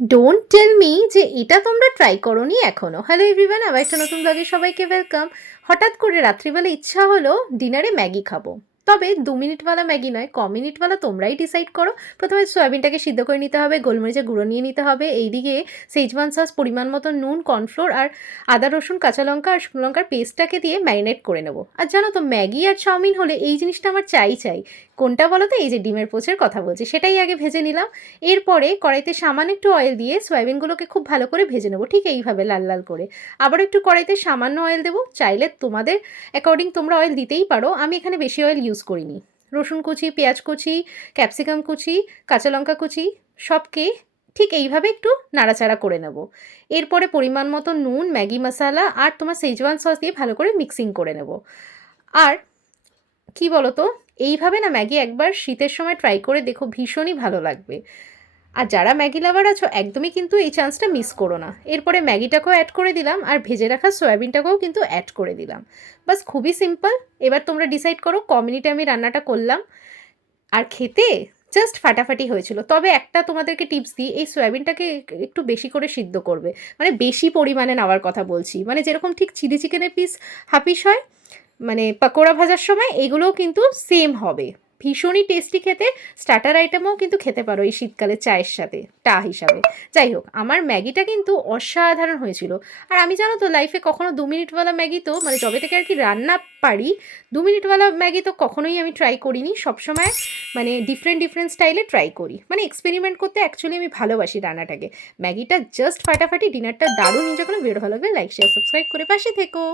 Don't tell me যে এটা তোমরা ট্রাই করোনি এখনো। হ্যালো এভরিওয়ান, আবার একটা নতুন ব্লগে সবাইকে ওয়েলকাম। হঠাৎ করে রাত্রিবেলা ইচ্ছা হলো ডিনারে ম্যাগি খাবো। তবে 2 মিনিটওয়ালা ম্যাগি নয়, মিনিটওয়ালা তোমরাই ডিসাইড করো। প্রথমে সয়াবিনটাকে সিদ্ধ করে নিতে হবে, গোলমরিচের গুঁড়ো নিয়ে নিতে হবে, এইদিকে সেজওয়ান সস, পরিমাণ মতো নুন, কর্নফ্লোর আর আদা রসুন কাঁচা লঙ্কা আর শুকনো লঙ্কার পেস্টটাকে দিয়ে ম্যারিনেট করে নেবো। আর জানো তো, ম্যাগি আর চাউমিন হলে এই জিনিসটা আমার চাই। কোনটা বলো তো? এই যে ডিমের পোচের কথা বলছি, সেটাই আগে ভেজে নিলাম। এরপরে কড়াইতে সামান্য একটু অয়েল দিয়ে সয়াবিনগুলোকে খুব ভালো করে ভেজে নেবো, ঠিক এইভাবে লাল লাল করে। আবার একটু কড়াইতে সামান্য অয়েল দেবো, চাইলে তোমাদের অ্যাকর্ডিং তোমরা অয়েল দিতেই পারো, আমি এখানে বেশি অয়েল ইউজ করিনি। রসুন কুচি, পেঁয়াজ কুচি, ক্যাপসিকাম কুচি, কাঁচা লঙ্কা কুচি সবকে ঠিক এইভাবে একটু নাড়াচাড়া করে নেব। এরপরে পরিমাণ মতো নুন, ম্যাগি মশলা আর তোমার সেজওয়ান সস দিয়ে ভালো করে মিক্সিং করে নেব। আর কি বলো তো, এইভাবে না ম্যাগি একবার শীতের সময় ট্রাই করে দেখো, ভীষণই ভালো লাগবে। আর যারা ম্যাগি লাভার আছো একদমই কিন্তু এই চান্সটা মিস করো না। এরপরে ম্যাগিটাকেও অ্যাড করে দিলাম আর ভেজে রাখা সয়াবিনটাকেও কিন্তু অ্যাড করে দিলাম। বাস, খুবই সিম্পল। এবার তোমরা ডিসাইড করো মিনিটে আমি রান্নাটা করলাম। আর খেতে জাস্ট ফাটাফাটি হয়েছিল। তবে একটা তোমাদেরকে টিপস দিই, এই সয়াবিনটাকে একটু বেশি করে সিদ্ধ করবে, মানে বেশি পরিমাণে নেওয়ার কথা বলছি, মানে যেরকম ঠিক চিলি চিকেনের পিস হাফিস হয়, মানে পকোড়া ভাজার সময়, এগুলোও কিন্তু সেম হবে। ভীষণই টেস্টি খেতে। স্টার্টার আইটেমও কিন্তু খেতে পারো এই শীতকালে চায়ের সাথে টা হিসাবে। যাই হোক, আমার ম্যাগিটা কিন্তু অসাধারণ হয়েছিল। আর আমি জানো তো, লাইফে কখনো 2 মিনিটওয়ালা ম্যাগি তো, মানে যবে থেকে আর কি রান্না পারি, 2 মিনিটওয়ালা ম্যাগি তো কখনোই আমি ট্রাই করিনি। সবসময় মানে ডিফারেন্ট স্টাইলে ট্রাই করি, মানে এক্সপেরিমেন্ট করতে অ্যাকচুয়ালি আমি ভালোবাসি রান্নাটাকে। ম্যাগিটা জাস্ট ফাটাফাটি, ডিনারটা দারুণ এনজয় করলাম। ভিডিও ভালো লাগলে লাইক শেয়ার সাবস্ক্রাইব করে পাশে থেকো।